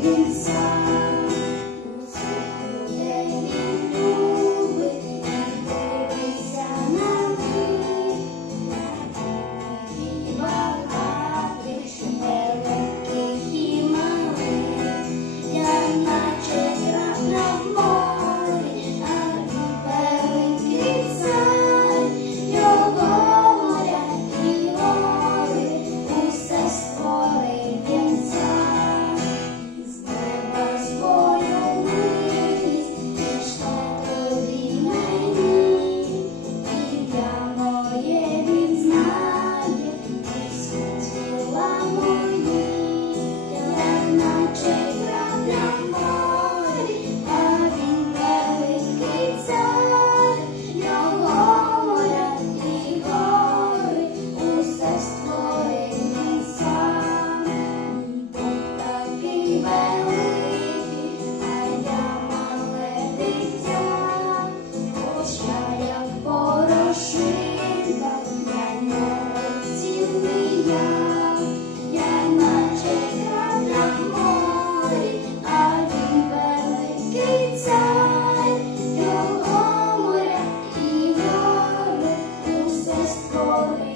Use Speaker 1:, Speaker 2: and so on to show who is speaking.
Speaker 1: Peace. holy.